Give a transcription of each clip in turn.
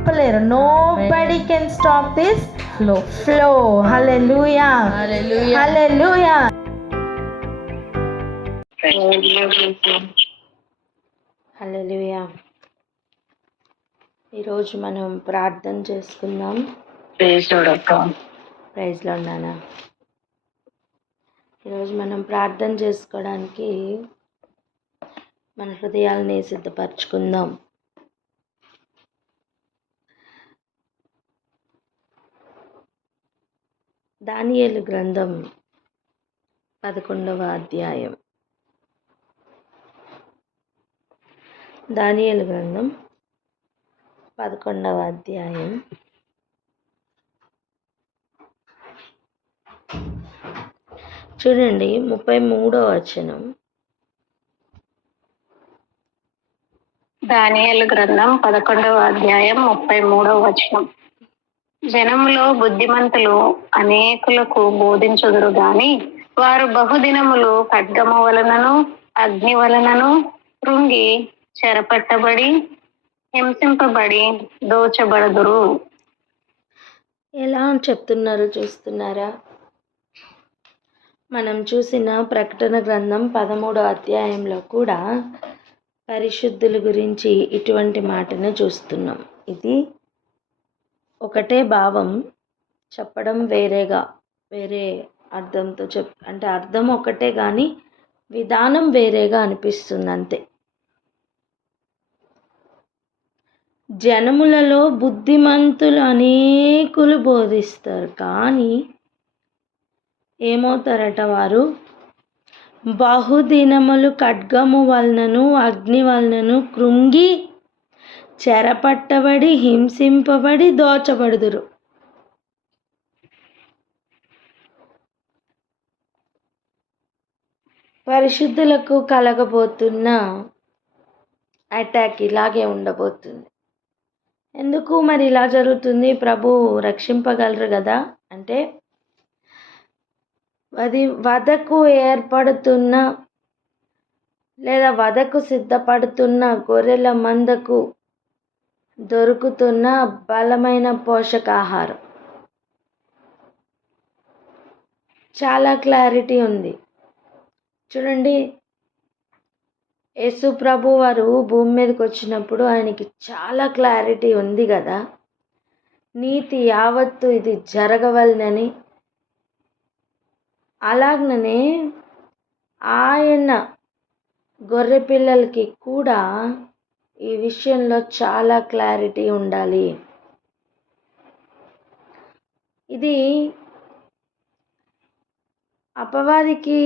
ఆపలేరు. Nobody can stop this flow. Hallelujah, hallelujah. Hallelujah. ఈరోజు మనం ప్రార్థన చేసుకుందాం. ప్రైజ్లో ఉన్నానా? ఈరోజు మనం ప్రార్థన చేసుకోవడానికి మన హృదయాల్ని సిద్ధపరచుకుందాం. దానియేలు గ్రంథం 11వ అధ్యాయం. దానియేలు గ్రంథం 11వ అధ్యాయం చూడండి, 33వ వచనం. దానియేలు గ్రంథం 11వ అధ్యాయం 33వ వచనం. జనములో బుద్ధిమంతులు అనేకులకు బోధించుదురు గాని వారు బహుదినములు ఖడ్గము వలనను అగ్ని వలనను కృంగి చెరపట్టబడి హింసింపబడి దోచబడుదురు. ఎలా చెప్తున్నారు చూస్తున్నారా? మనం చూసిన ప్రకటన గ్రంథం 13వ అధ్యాయంలో కూడా పరిశుద్ధుల గురించి ఇటువంటి మాటనే చూస్తున్నాం. ఇది ఒకటే భావం, చెప్పడం వేరే అర్థంతో అంటే అర్థం ఒకటే కానీ విధానం వేరేగా అనిపిస్తుంది అంతే. జనములలో బుద్ధిమంతులు అనేకులు బోధిస్తారు కానీ ఏమవుతారట వారు? బహుదినములు ఖడ్గము వలనను అగ్ని వలనను కృంగి చెరపట్టబడి హింసింపబడి దోచబడుదురు. పరిశుద్ధులకు కలగబోతున్న అటాక్ ఇలాగే ఉండబోతుంది. ఎందుకు మరి ఇలా జరుగుతుంది? ప్రభు రక్షింపగలరు కదా అంటే, అది వధకు ఏర్పడుతున్న లేదా వధకు సిద్ధపడుతున్న గొర్రెల మందకు దొరుకుతున్న బలమైన పోషకాహారం. చాలా క్లారిటీ ఉంది. చూడండి, యేసు ప్రభు వారు భూమి మీదకి వచ్చినప్పుడు ఆయనకి చాలా క్లారిటీ ఉంది కదా, నీతి యావత్తు ఇది జరగవలనని. అలాగనే ఆయన గొర్రె పిల్లలకి కూడా ఈ విషయంలో చాలా క్లారిటీ ఉండాలి. ఇది అపవాదికి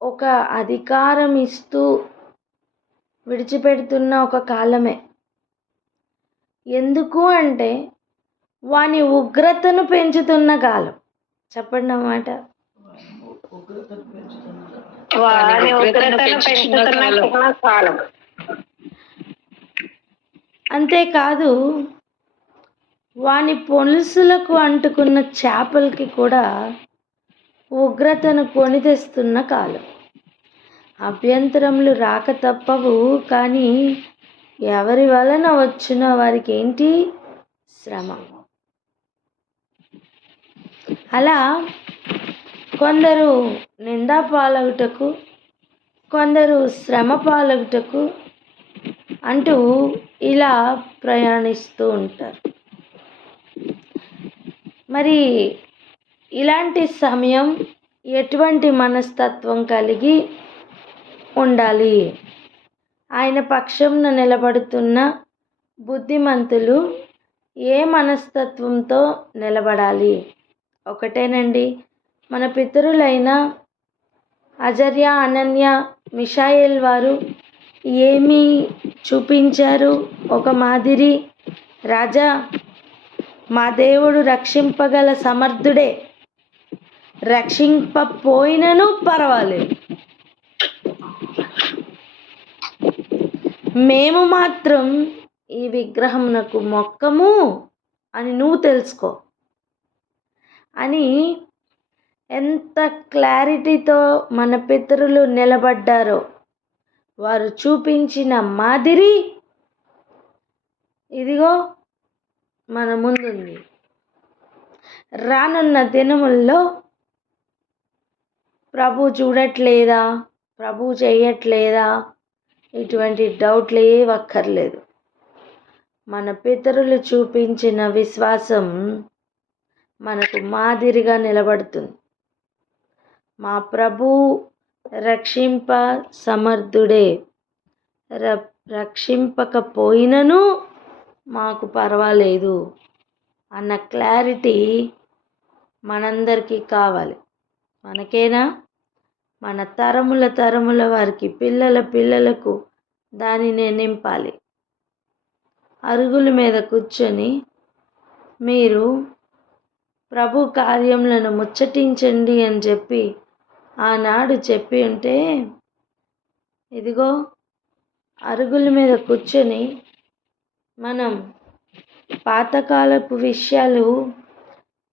ఒక అధికారం ఇస్తూ విడిచిపెడుతున్న ఒక కాలమే. ఎందుకు అంటే వాని ఉగ్రతను పెంచుతున్న కాలం. చెప్పండి అన్నమాట. అంతేకాదు, వాని పొలుసులకు అంటుకున్న చేపలకి కూడా ఉగ్రతను కొని తెస్తున్న కాలం. అభ్యంతరములు రాక తప్పవు, కానీ ఎవరి వలన వచ్చిన వారికి ఏంటి? శ్రమ. అలా కొందరు నిందా పాలగుటకు, కొందరు శ్రమ పాలగుటకు అంటూ ఇలా ప్రయాణిస్తూ ఉంటారు. మరి ఇలాంటి సమయం ఎటువంటి మనస్తత్వం కలిగి ఉండాలి? ఆయన పక్షంన నిలబడుతున్న బుద్ధిమంతులు ఏ మనస్తత్వంతో నిలబడాలి? ఒకటేనండి, మన పితరులైన అజర్య, అనన్య, మిషాయేల్ వారు ఏమి చూపించారు? ఒక మాదిరి, రాజా మా దేవుడు రక్షింపగల సమర్థుడే, రక్షింపపోయినను పర్వాలేదు, మేము మాత్రం ఈ విగ్రహమునకు మొక్కము అని నువ్వు తెలుసుకో అని ఎంత క్లారిటీతో మన పితరులు నిలబడ్డారో. వారు చూపించిన మాదిరి ఇదిగో మన ముందుంది. రానున్న దినముల్లో ప్రభు చూడట్లేదా, ప్రభు చేయట్లేదా, ఇటువంటి డౌట్లు ఏవక్కర్లేదు. మన పితరులు చూపించిన విశ్వాసం మనకు మాదిరిగా నిలబడుతుంది. మా ప్రభు రక్షింప సమర్థుడే, రక్షింపకపోయినను మాకు పర్వాలేదు అన్న క్లారిటీ మనందరికీ కావాలి. మనకేనా, మన తరముల వారికి, పిల్లలకు దానిని నింపాలి. అరుగుల మీద కూర్చొని మీరు ప్రభు కార్యములను ముచ్చటించండి అని చెప్పి ఆనాడు చెప్పి ఉంటే, ఇదిగో అరుగుల మీద కూర్చొని మనం పాతకాలపు విషయాలు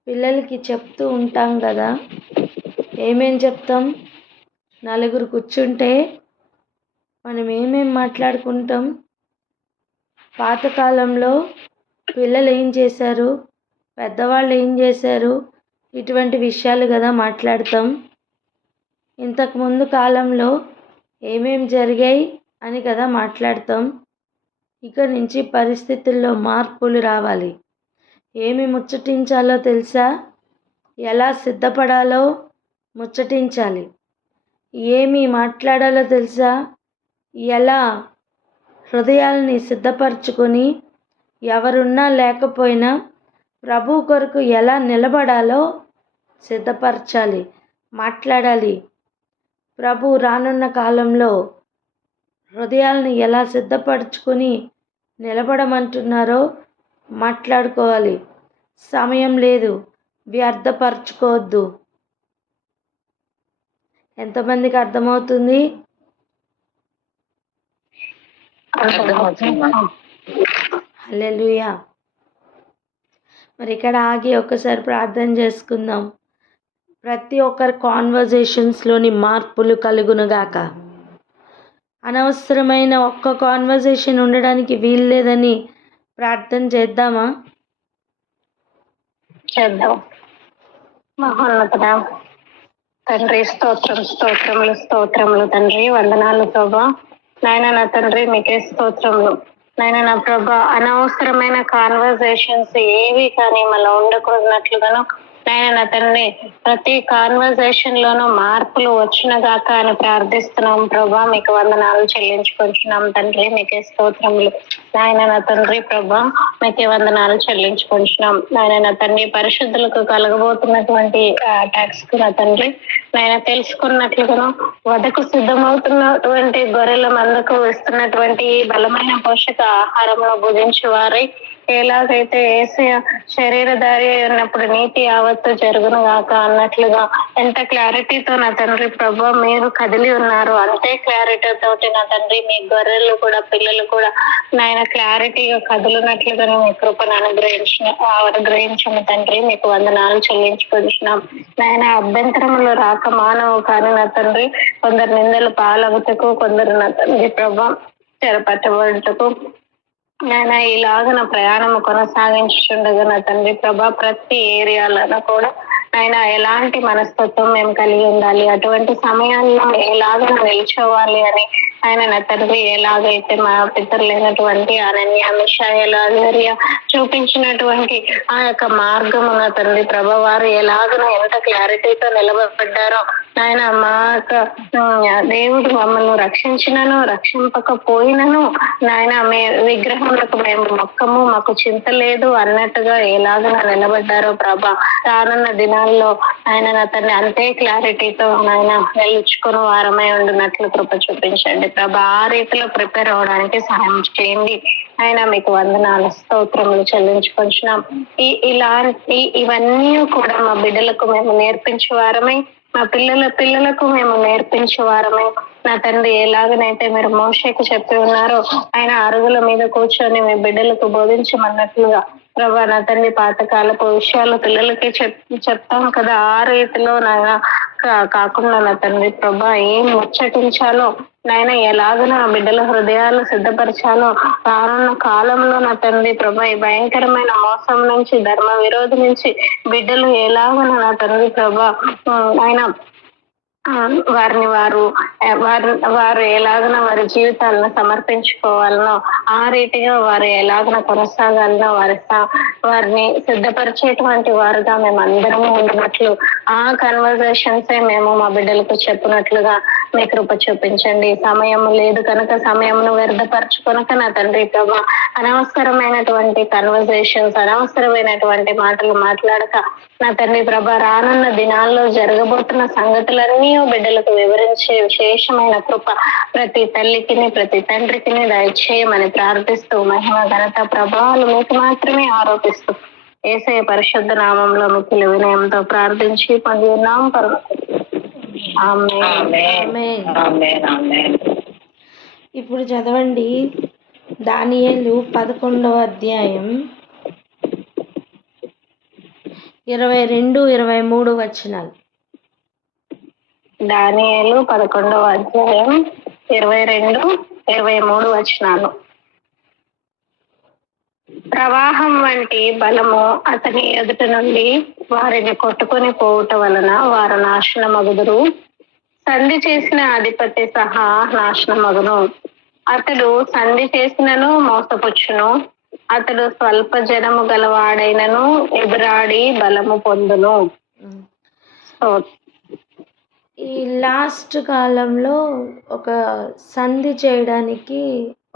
పిల్లలకి చెప్తూ ఉంటాం కదా. ఏమేం చెప్తాం? నలుగురు కూర్చుంటే మనం ఏమేం మాట్లాడుకుంటాం? పాతకాలంలో పిల్లలు ఏం చేశారు, పెద్దవాళ్ళు ఏం చేశారు, ఇటువంటి విషయాలు కదా మాట్లాడతాం. ఇంతకుముందు కాలంలో ఏమేం జరిగాయి అని కదా మాట్లాడతాం. ఇక నుంచి పరిస్థితుల్లో మార్పులు రావాలి. ఏమి ముచ్చటించాలో తెలుసా? ఎలా సిద్ధపడాలో ముచ్చటించాలి. ఏమి మాట్లాడాలో తెలుసా? ఎలా హృదయాల్ని సిద్ధపరచుకొని ఎవరున్నా లేకపోయినా ప్రభు కొరకు ఎలా నిలబడాలో సిద్ధపరచాలి, మాట్లాడాలి. ప్రభు రానున్న కాలంలో హృదయాల్ని ఎలా సిద్ధపరచుకొని నిలబడమంటున్నారో మాట్లాడుకోవాలి. సమయం లేదు, వ్యర్థపరచుకోవద్దు. ఎంతమందికి అర్థమవుతుంది? హల్లెలూయా. మరి ఇక్కడ ఆగి ఒక్కసారి ప్రార్థన చేసుకుందాం. ప్రతి ఒక్కరి కాన్వర్జేషన్స్లోని మార్పులు కలుగునుగాక. అనవసరమైన ఒక్క కాన్వర్జేషన్ ఉండడానికి వీల్లేదని ప్రార్థన చేద్దామా? చేద్దాం. మహోన్నతుడా తండ్రి, స్తోత్రములు తండ్రి, వందనాలు ప్రభా. నాయన నా తండ్రి మీకే స్తోత్రములు. నాయన నా ప్రభా, అనవసరమైన కాన్వర్జేషన్స్ ఏవి కానీ మళ్ళీ ఉండకూడనట్లుగాను నాయన నా తండ్రి ప్రతి కాన్వర్జేషన్ లోనూ మార్పులు వచ్చినగాక అని ప్రార్థిస్తున్నాం ప్రభా. మీకు వందనాలు చెల్లించుకుంటున్నాం తండ్రి, మీకే స్తోత్రములు. నాయన నా తండ్రి ప్రభా, మీకే వందనాలు చెల్లించుకుంటున్నాం. నాయన నా తండ్రి పరిశుద్ధులకు కలగబోతున్నటువంటి అటాక్స్ కు నా తండ్రి నాయన తెలుసుకున్నట్లుగాను వదకు సిద్ధమవుతున్నటువంటి గొర్రెల మందకు ఇస్తున్నటువంటి బలమైన పోషక ఆహారంలో భుజించి వారి ఎలాగైతే ఏసయ శరీరధారి ఉన్నప్పుడు నీతి యావత్తు జరుగును గాక అన్నట్లుగా ఎంత క్లారిటీతో నా తండ్రి ప్రభా మీరు కదిలి ఉన్నారు, అంతే క్లారిటీతో నా తండ్రి మీ గొర్రెలు కూడా పిల్లలు కూడా నాయన క్లారిటీగా కదులున్నట్లుగా మీ కృపను అనుగ్రహించిన తండ్రి, మీకు వందనాలు చెల్లించుకుంటున్నాం. నాయన అభ్యంతరములు రాక మానవు కానీ నా తండ్రి కొందరు నిందలు పాలవుటకు, కొందరు నా తండ్రి ప్రభా చెరపట్టబడుటకు నాయన ఇలాగ నా ప్రయాణం కొనసాగించుండగా నా తండ్రి ప్రభా ప్రతి ఏరియాలను కూడా ఆయన ఎలాంటి మనస్తత్వం మేము కలిగి ఉండాలి, అటువంటి సమయాల్లో ఎలాగ నిల్చోవాలి అని ఆయన నా తండ్రి ఎలాగైతే మా పితరులైనటువంటి అనన్య మిషాయల అజర్య చూపించినటువంటి ఆ యొక్క మార్గము నా తండ్రి ప్రభా వారు ఎలాగనో ఎంత క్లారిటీతో నిలబడ్డారో ఆయన మా యొక్క దేవుడు మమ్మల్ని రక్షించినను రక్షింపకపోయినను నాయన విగ్రహములకు మేము మొక్కము మాకు చింత లేదు అన్నట్టుగా ఎలాగ నిలబడ్డారో ప్రభా రానున్న దినాల్లో ఆయన నా తండ్రి అంతే క్లారిటీతో ఆయన నిలుచుకుని వారమై ఉండినట్లు కృప చూపించండి ప్రభా. ఆ రీతిలో ప్రిపేర్ అవడానికి సహాయం చేయండి. ఆయన మీకు వందనాలు స్తోత్రములు చెల్లించుకుంటున్నాం. ఇవన్నీ కూడా మా బిడ్డలకు మేము నేర్పించే వారమై, మా పిల్లలకు మేము నేర్పించే వారమై నా తండ్రి ఎలాగనైతే మీరు మోషేకు చెప్పి ఉన్నారో ఆయన అరుగుల మీద కూర్చొని మీ బిడ్డలకు బోధించమన్నట్లుగా ప్రభా నా తండ్రి పాతకాలపు విషయాలు పిల్లలకి చెప్తాం కదా, ఆ రీతిలో నా కాకుండా నా తండ్రి ప్రభా ఏం ముచ్చటించాలో నాయన ఎలాగ నా బిడ్డల హృదయాలు సిద్ధపరచాలో రానున్న కాలంలో నా తండ్రి ప్రభా ఈ భయంకరమైన మోసం నుంచి ధర్మ విరోధి నుంచి బిడ్డలు ఎలాగ నా తండ్రి ప్రభా ఆయన వారిని వారు ఎలాగన వారి జీవితాలను సమర్పించుకోవాలనో ఆ రీతిగా వారు ఎలాగన కొనసాగాలనో వారిని సిద్ధపరిచేటువంటి వారుగా మేము అందరము ఉండినట్లు ఆ కన్వర్జేషన్స్ మేము మా బిడ్డలకు చెప్పినట్లుగా మీ కృప చూపించండి. సమయం లేదు కనుక సమయంను వ్యర్థపరచుకొనక నా తండ్రి ప్రభా అనవసరమైనటువంటి కన్వర్జేషన్స్ అనవసరమైనటువంటి మాటలు మాట్లాడక నా తండ్రి ప్రభా రానున్న దినాల్లో జరగబోతున్న సంగతులన్నీ బిడ్డలకు వివరించే విశేషమైన కృప ప్రతి తల్లికి ప్రతి తండ్రికి దయచేయమని ప్రార్థిస్తూ మహిమ ఘనత ప్రభావాలు మీకు మాత్రమే ఆరోపిస్తూ యేసయ్య పరిశుద్ధ నామంలో మిక్కిలి వినయంతో ప్రార్థించి పొందినాం. ఇప్పుడు చదవండి దానియేలు 11వ అధ్యాయం 22, 23 వచనాలు. దానియేలు 11వ అధ్యాయం 22, 23 వచనాలు. ప్రవాహం వంటి బలము అతని ఎదుట నుండి వారిని కొట్టుకొని పోవుట వలన వారు నాశనమగుదురు. సంధి చేసిన అధిపతి సహా నాశనమగును. అతడు సంధి చేసినను మోసపుచ్చును. అతడు స్వల్ప జనము గలవాడైనను ఎదురాడి బలము పొందును. ఈ లాస్ట్ కాలంలో ఒక సంధి చేయడానికి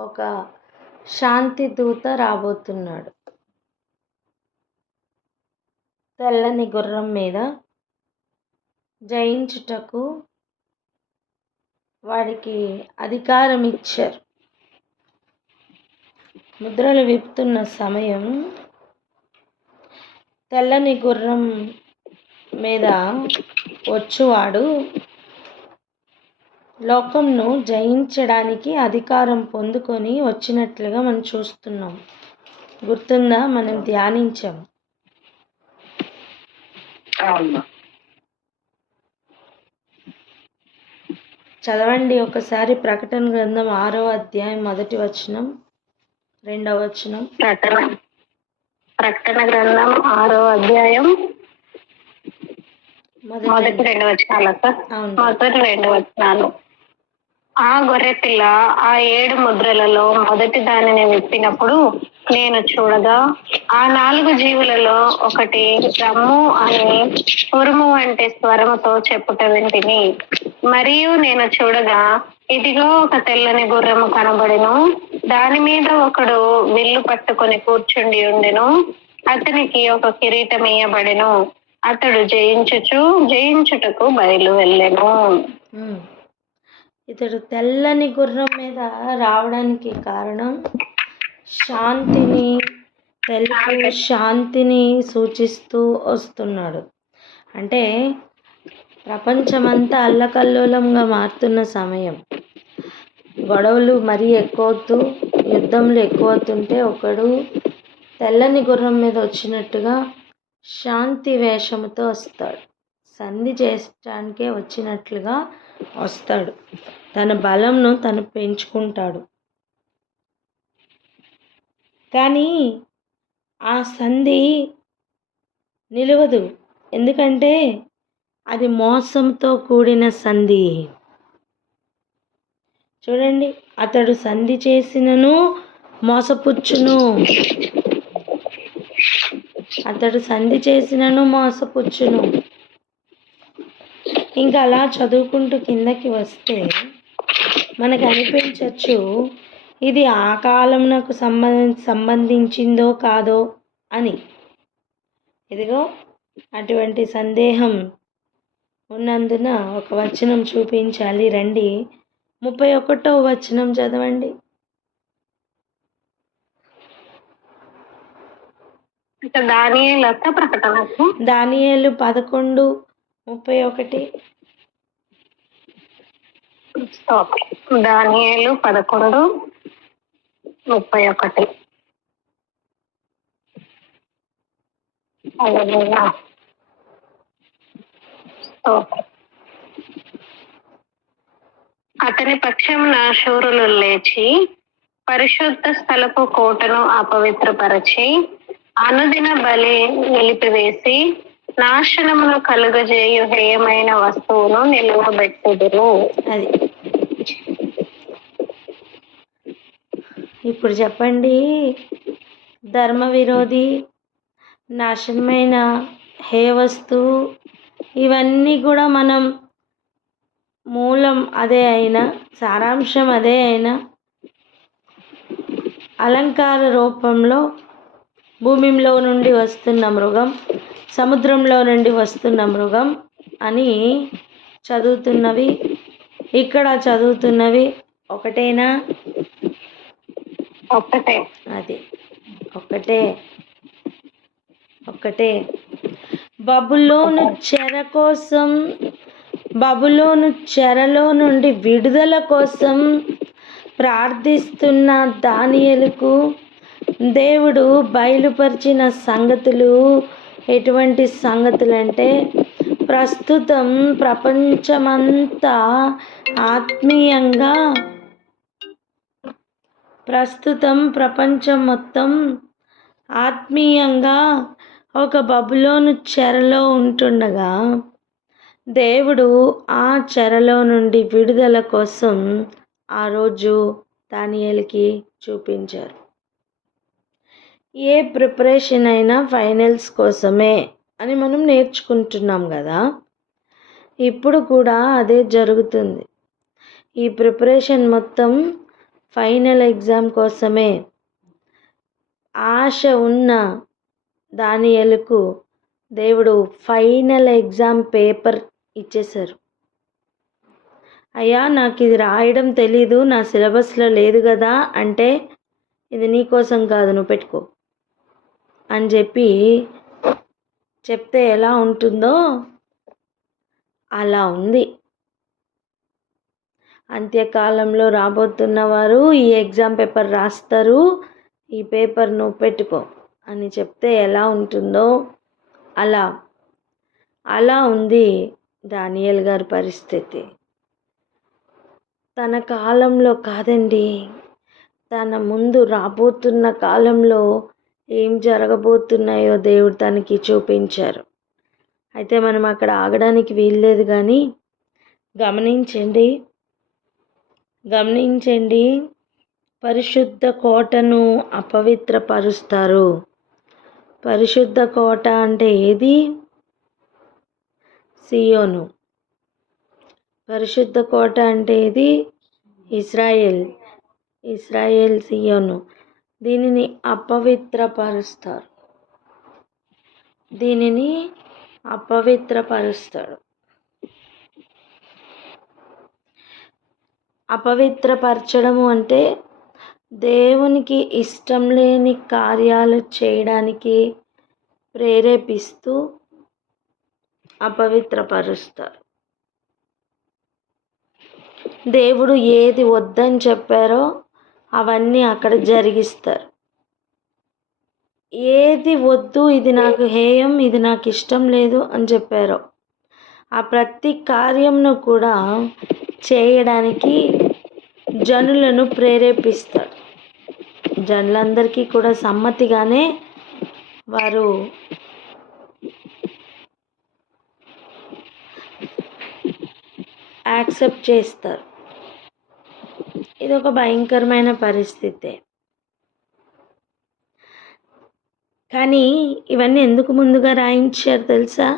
ఒక శాంతి దూత రాబోతున్నాడు. తెల్లని గుర్రం మీద జయించుటకు వాడికి అధికారం ఇచ్చారు. ముద్రలు విప్పుతున్న సమయం తెల్లని గుర్రం మీద వచ్చువాడు లోకంను జయించడానికి అధికారం పొందుకొని వచ్చినట్లుగా మనం చూస్తున్నాం. గుర్తుందా? మనం ధ్యానించాం. చదవండి ఒకసారి ప్రకటన గ్రంథం 6వ అధ్యాయం 1వ వచనం 2వ వచనం. ప్రకటన గ్రంథం 6వ అధ్యాయం మొదటి 2 వచనాలు. మొదటి 2 వచనాలు. ఆ గొర్రెపిల్ల ఆ 7 ముద్రలలో మొదటి దానిని విప్పినప్పుడు నేను చూడగా ఆ 4 జీవులలో ఒకటి రమ్ము అని ఉరుము వంటి స్వరముతో చెప్పుట వింటిని. మరియు నేను చూడగా ఇదిగో ఒక తెల్లని గుర్రము కనబడెను. దాని మీద ఒకడు విల్లు పట్టుకొని కూర్చుండి ఉండెను. అతనికి ఒక కిరీటం ఇయ్యబడెను. అతడు జయించుటకు బయలు వెళ్ళెను. ఇతడు తెల్లని గుర్రం మీద రావడానికి కారణం శాంతిని సూచిస్తూ వస్తున్నాడు. అంటే ప్రపంచమంతా అల్లకల్లోలంగా మారుతున్న సమయం. గొడవలు మరీ ఎక్కువవుతూ యుద్ధంలు ఎక్కువవుతుంటే ఒకడు తెల్లని గుర్రం మీద వచ్చినట్టుగా శాంతి వేషముతో వస్తాడు. సంధి చేయడానికే వచ్చినట్లుగా వస్తాడు. తన బలంను తను పెంచుకుంటాడు. కానీ ఆ సంధి నిలవదు. ఎందుకంటే అది మోసంతో కూడిన సంధి. చూడండి, అతడు సంధి చేసినను మోసపుచ్చును. ఇంకా అలా చదువుకుంటూ కిందకి వస్తే మనకు అనిపించవచ్చు ఇది ఆ కాలంకు సంబంధించిందో కాదో అని. ఇదిగో అటువంటి సందేహం ఉన్నందున ఒక వచనం చూపించాలి. రండి, 31వ వచనం చదవండి. దానియేలు 11:31. దానియేలు 11:31. అతని పక్షమున శూరులు లేచి పరిశుద్ధ స్థలపు కోటను అపవిత్రపరచి అనుదిన బలి నిలిపివేసి నాశనమును కలుగజేయు హేయమైన వస్తువును నిలువబెట్టుదురు. అది ఇప్పుడు చెప్పండి, ధర్మ విరోధి, నాశనమైన హే వస్తువు, ఇవన్నీ కూడా మనం మూలం అదే అయినా, సారాంశం అదే అయినా, అలంకార రూపంలో భూమిలో నుండి వస్తున్న మృగం, సముద్రంలో నుండి వస్తున్న మృగం అని చదువుతున్నవి, ఇక్కడ చదువుతున్నవి ఒకటేనా? ఒక్కటే. అది ఒకటే ఒకటే. బబులోను చెరలో నుండి విడుదల కోసం ప్రార్థిస్తున్న దానియేలుకు దేవుడు బయలుపరిచిన సంగతులు ఎటువంటి సంగతులు అంటే, ప్రస్తుతం ప్రపంచమంతా ఆత్మీయంగా, ప్రస్తుతం ప్రపంచం మొత్తం ఆత్మీయంగా ఒక బబులోను చెరలో ఉంటుండగా దేవుడు ఆ చెరలో నుండి విడుదల కోసం ఆ రోజు దానియేలుకి చూపించారు. ఏ ప్రిపరేషన్ అయినా ఫైనల్స్ కోసమే అని మనం నేర్చుకుంటున్నాం కదా, ఇప్పుడు కూడా అదే జరుగుతుంది. ఈ ప్రిపరేషన్ మొత్తం ఫైనల్ ఎగ్జామ్ కోసమే. ఆశ ఉన్న దానియేలుకు దేవుడు ఫైనల్ ఎగ్జామ్ పేపర్ ఇచ్చేశారు. అయ్యా, నాకు ఇది రాయడం తెలీదు, నా సిలబస్లో లేదు కదా అంటే, ఇది నీ కోసం కాదు, నువ్వు పెట్టుకో అని చెప్తే ఎలా ఉంటుందో అలా ఉంది. అంత్యకాలంలో రాబోతున్న వారు ఈ ఎగ్జామ్ పేపర్ రాస్తారు, ఈ పేపర్ నువ్వు పెట్టుకో అని చెప్తే ఎలా ఉంటుందో అలా ఉంది దానియేలు గారి పరిస్థితి. తన కాలంలో కాదండి, తన ముందు రాబోతున్న కాలంలో ఏం జరగబోతున్నాయో దేవుడు తనకి చూపించారు. అయితే మనం అక్కడ ఆగడానికి వీల్లేదు, కానీ గమనించండి, పరిశుద్ధ కోటను అపవిత్రపరుస్తారు. పరిశుద్ధ కోట అంటే ఏది? సియోను. పరిశుద్ధ కోట అంటే ఏది? ఇస్రాయేల్ సియోను. దీనిని అపవిత్రపరుస్తాడు. అపవిత్రపరచడము అంటే దేవునికి ఇష్టం లేని కార్యాలు చేయడానికి ప్రేరేపిస్తూ అపవిత్రపరుస్తారు. దేవుడు ఏది వద్దని చెప్పారో అవన్నీ అక్కడ జరిగిస్తారు. ఏది వద్దు, ఇది నాకు హేయం, ఇది నాకు ఇష్టం లేదు అని చెప్పారో ఆ ప్రతి కార్యంను కూడా చేయడానికి జనులను ప్రేరేపిస్తాడు. జనులందరికీ కూడా సమ్మతిగానే వారు యాక్సెప్ట్ చేస్తారు. ఇది ఒక భయంకరమైన పరిస్థితే. కానీ ఇవన్నీ ఎందుకు ముందుగా రాయించారు తెలుసా?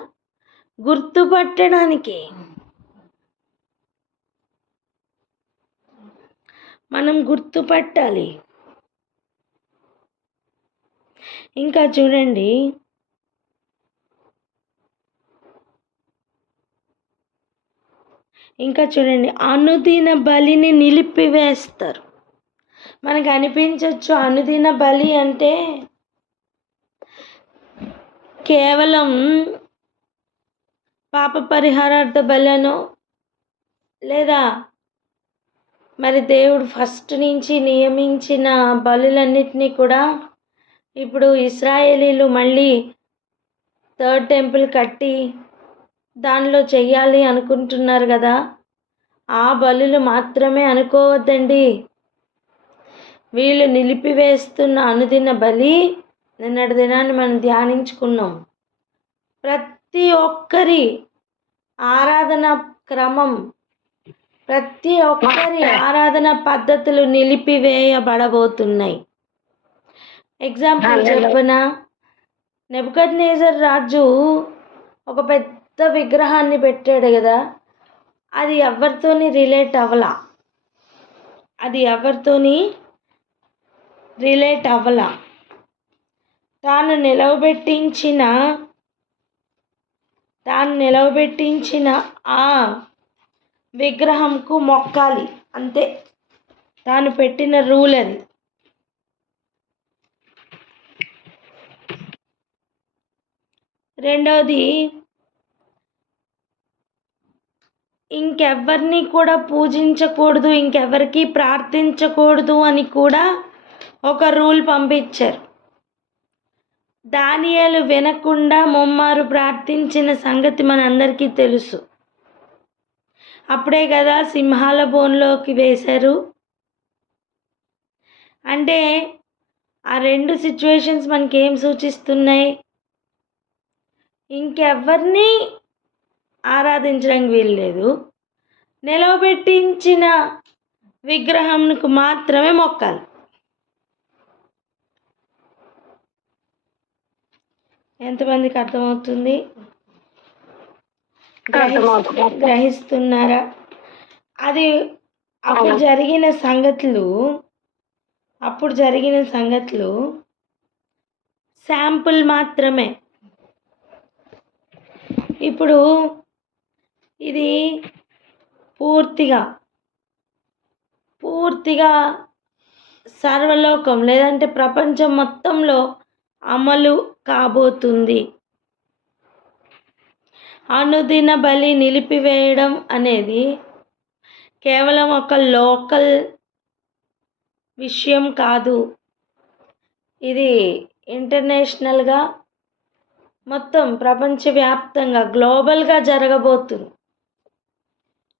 గుర్తుపట్టడానికి. మనం గుర్తుపట్టాలి. ఇంకా చూడండి, అనుదిన బలిని నిలిపివేస్తారు. మనకు అనిపించవచ్చు అనుదిన బలి అంటే కేవలం పాప పరిహారార్థ బలను, లేదా మరి దేవుడు ఫస్ట్ నుంచి నియమించిన బలులన్నిటినీ కూడా ఇప్పుడు ఇశ్రాయేలీలు మళ్ళీ థర్డ్ టెంపుల్ కట్టి దానిలో చెయ్యాలి అనుకుంటున్నారు కదా. ఆ బలులు మాత్రమే అనుకోవద్దండి. వీళ్ళు నిలిపివేస్తున్న అనుదిన బలి నిన్నటి దినాన్ని మనం ధ్యానించుకున్నాం. ప్రతి ఒక్కరి ఆరాధన క్రమం, ప్రతి ఒక్కరి ఆరాధన పద్ధతులు నిలిపివేయబడబోతున్నాయి. ఎగ్జాంపుల్ చెప్పన, నెబుకద్నెజర్ రాజు ఒక పెద్ద విగ్రహాన్ని పెట్టాడు కదా, అది ఎవరితోని రిలేట్ అవ్వలా. తాను నిలవబెట్టించిన ఆ విగ్రహంకు మొక్కాలి అంతే. తాను పెట్టిన రూల్ అది. రెండవది, ఇంకెవ్వరిని కూడా పూజించకూడదు, ఇంకెవరికి ప్రార్థించకూడదు అని కూడా ఒక రూల్ పంపించారు. దానియేలు వినకుండా ముమ్మారు ప్రార్థించిన సంగతి మనందరికీ తెలుసు. అప్పుడే కదా సింహాల బోన్లోకి వేశారు. అంటే ఆ రెండు సిచ్యువేషన్స్ మనకేం సూచిస్తున్నాయి? ఇంకెవ్వరిని ఆరాధించడానికి వీల్లేదు, నిలవబెట్టించిన విగ్రహంకు మాత్రమే మొక్కాలి. ఎంతమందికి అర్థమవుతుంది? గ్రహిస్తున్నారా? అది అప్పుడు జరిగిన సంగతులు శాంపుల్ మాత్రమే. ఇప్పుడు ఇది పూర్తిగా సర్వలోకం లేదంటే ప్రపంచం మొత్తంలో అమలు కాబోతుంది. అనుదిన బలి నిలిపివేయడం అనేది కేవలం ఒక లోకల్ విషయం కాదు. ఇది ఇంటర్నేషనల్గా, మొత్తం ప్రపంచవ్యాప్తంగా, గ్లోబల్గా జరగబోతుంది.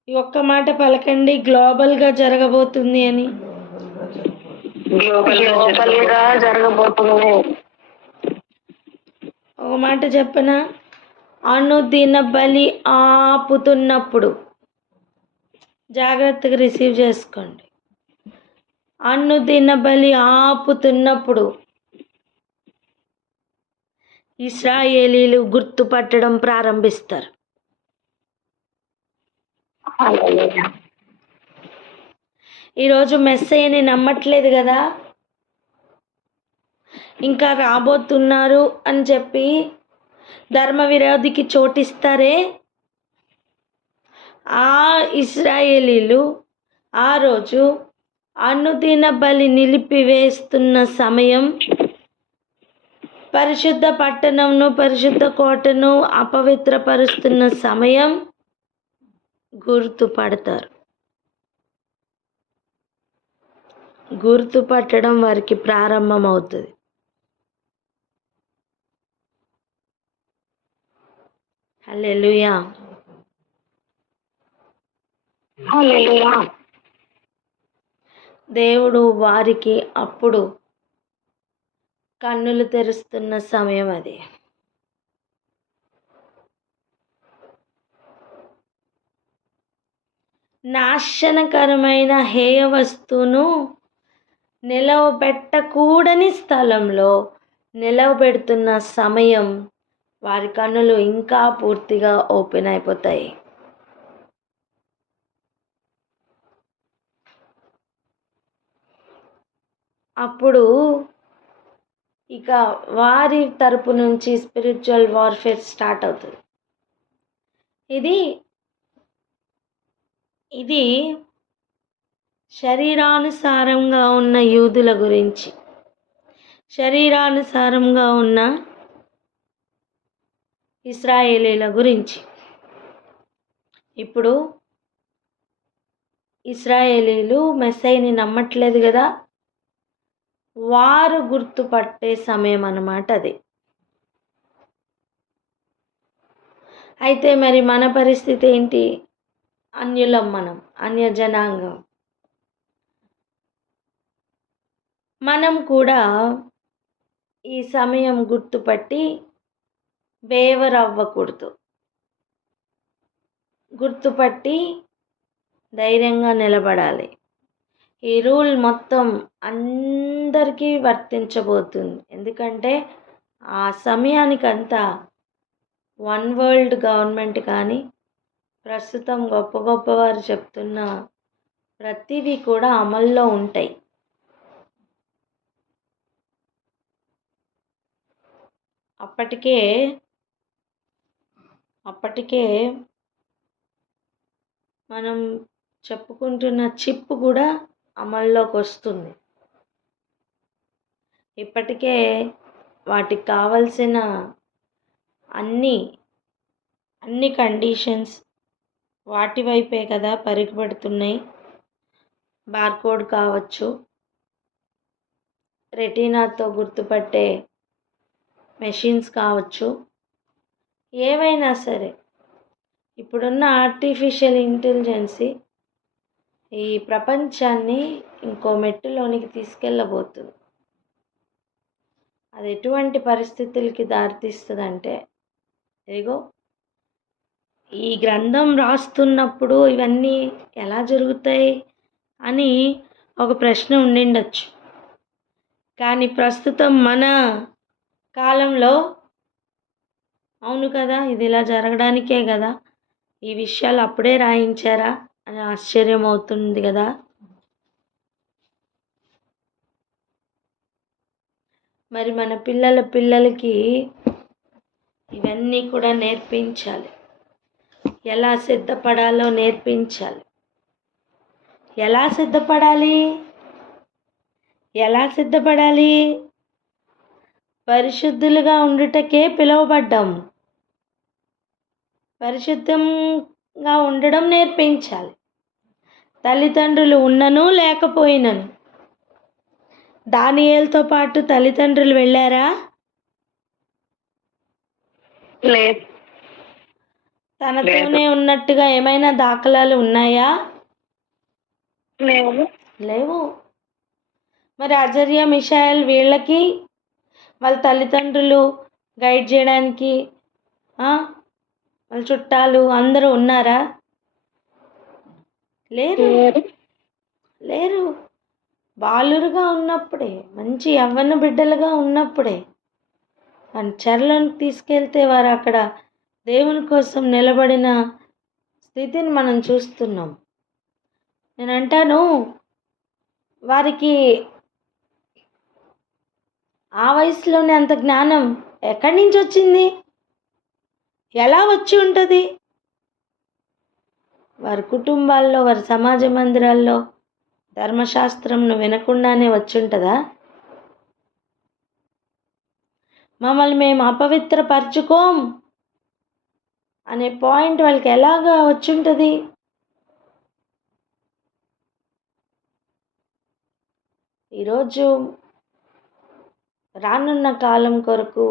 ఈ ఒక్క మాట పలకండి, గ్లోబల్గా జరగబోతుంది అని. ఒక మాట చెప్పనా? అనుదిన బలి ఆపుతున్నప్పుడు జాగ్రత్తగా రిసీవ్ చేసుకోండి. అనుదిన బలి ఆపుతున్నప్పుడు ఇశ్రాయేలీలు గుర్తుపట్టడం ప్రారంభిస్తారు. ఈరోజు మెస్సయ్యని నమ్మట్లేదు కదా, ఇంకా రాబోతున్నారు అని చెప్పి ధర్మ విరోధికి చోటిస్తారే, ఆ ఇశ్రాయేలీలు ఆ రోజు అనుదిన బలి నిలిపివేస్తున్న సమయం, పరిశుద్ధ పట్టణంను, పరిశుద్ధ కోటను అపవిత్రపరుస్తున్న సమయం గుర్తుపడతారు. గుర్తుపట్టడం వారికి ప్రారంభమవుతుంది. హల్లెలూయా. దేవుడు వారికి అప్పుడు కన్నులు తెరుస్తున్న సమయం అది. నాశనకరమైన హేయ వస్తువును నిలవబెట్టకూడని స్థలంలో నిలవబెడుతున్న సమయం వారి కన్నులు ఇంకా పూర్తిగా ఓపెన్ అయిపోతాయి. అప్పుడు ఇక వారి తరపు నుంచి స్పిరిచువల్ వార్ఫేర్ స్టార్ట్ అవుతుంది. ఇది శరీరానుసారంగా ఉన్న యూదుల గురించి, శరీరానుసారంగా ఉన్న ఇశ్రాయేలీల గురించి. ఇప్పుడు ఇశ్రాయేలీలు మెస్సయ్యని నమ్మట్లేదు కదా, వారు గుర్తుపట్టే సమయం అన్నమాట అది. అయితే మరి మన పరిస్థితి ఏంటి? అన్యులం, మనం అన్యజనాంగం. మనం కూడా ఈ సమయం గుర్తుపట్టి బేవరవ్వకూడదు. గుర్తుపట్టి ధైర్యంగా నిలబడాలి. ఈ రూల్ మొత్తం అందరికీ వర్తించబోతుంది. ఎందుకంటే ఆ సమయానికంతా వన్ వరల్డ్ గవర్నమెంట్ కానీ ప్రస్తుతం గొప్ప గొప్పవారు చెప్తున్న ప్రతిదీ కూడా అమల్లో ఉంటాయి. అప్పటికే మనం చెప్పుకుంటున్న చిప్ కూడా అమల్లోకి వస్తుంది. ఇప్పటికే వాటికి కావలసిన అన్ని కండిషన్స్ వాటి వైపే కదా పరిగెడుతున్నాయి. బార్కోడ్ కావచ్చు, రెటీనాతో గుర్తుపట్టే మెషిన్స్ కావచ్చు, ఏవైనా సరే ఇప్పుడున్న ఆర్టిఫిషియల్ ఇంటెలిజెన్సీ ఈ ప్రపంచాన్ని ఇంకో మెట్టులోనికి తీసుకెళ్ళబోతుంది. అది ఎటువంటి పరిస్థితులకి దారితీస్తుందంటే, ఇదిగో ఈ గ్రంథం రాస్తున్నప్పుడు ఇవన్నీ ఎలా జరుగుతాయి అని ఒక ప్రశ్న ఉండిండొచ్చు. కానీ ప్రస్తుతం మన కాలంలో అవును కదా, ఇది ఇలా జరగడానికే కదా, ఈ విషయాలు అప్పుడే రాయించారా అని ఆశ్చర్యం అవుతుంది కదా. మరి మన పిల్లలకి ఇవన్నీ కూడా నేర్పించాలి. ఎలా సిద్ధపడాలో నేర్పించాలి. ఎలా సిద్ధపడాలి? పరిశుద్ధులుగా ఉండుటకే పిలువబడ్డాం. పరిశుద్ధంగా ఉండడం నేర్పించాలి. తల్లిదండ్రులు ఉన్నను లేకపోయినను. దానియేలుతో పాటు తల్లిదండ్రులు వెళ్ళారా? లేదు. తనతోనే ఉన్నట్టుగా ఏమైనా దాఖలాలు ఉన్నాయా? లేవు. మరి అజర్య, మిషాయల్ వీళ్ళకి వాళ్ళ తల్లిదండ్రులు గైడ్ చేయడానికి వాళ్ళ చుట్టాలు అందరూ ఉన్నారా? లేరు. బాలురుగా ఉన్నప్పుడే, మంచి యవ్వన బిడ్డలుగా ఉన్నప్పుడే చెరలోకి తీసుకెళ్తే వారు అక్కడ దేవుని కోసం నిలబడిన స్థితిని మనం చూస్తున్నాం. నేను అంటాను, వారికి ఆ వయసులోనే అంత జ్ఞానం ఎక్కడి నుంచి వచ్చింది? ఎలా వచ్చి ఉంటుంది? వారి కుటుంబాల్లో, వారి సమాజ మందిరాల్లో ధర్మశాస్త్రంను వినకుండానే వచ్చి ఉంటుందా? మమ్మల్ని మేము అపవిత్రపరచుకోం అనే పాయింట్ వాళ్ళకి ఎలాగా వచ్చి ఉంటుంది? ఈరోజు రానున్న కాలం కొరకు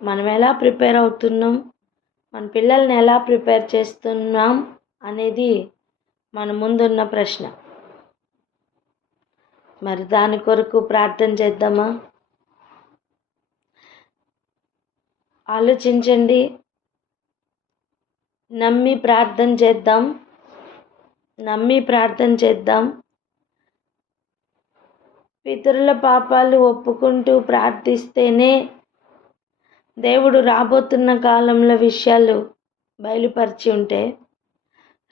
మనం ఎలా ప్రిపేర్ అవుతున్నాం, మన పిల్లల్ని ఎలా ప్రిపేర్ చేస్తున్నాం అనేది మన ముందున్న ప్రశ్న. మరి దాని కొరకు ప్రార్థన చేద్దామా? ఆలోచించండి. నమ్మి ప్రార్థన చేద్దాం. పితరుల పాపాలు ఒప్పుకుంటూ ప్రార్థిస్తేనే దేవుడు రాబోతున్న కాలంలో విషయాలు బయలుపరిచి ఉంటే,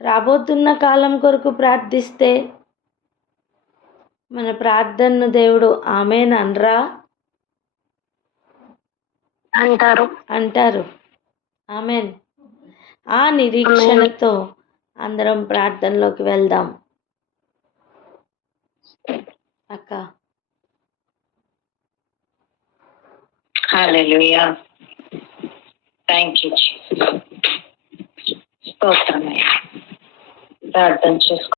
రాబోతున్న కాలం కొరకు ప్రార్థిస్తే మన ప్రార్థనను దేవుడు ఆమేన్ అనరా? అంటారు. ఆమేన్. ఆ నిరీక్షణతో అందరం ప్రార్థనలోకి వెళ్దాం. అక్క. హల్లెలూయా. థాంక్యూ. స్తోత్రమయ్యా. ప్రార్థన చేసుకో.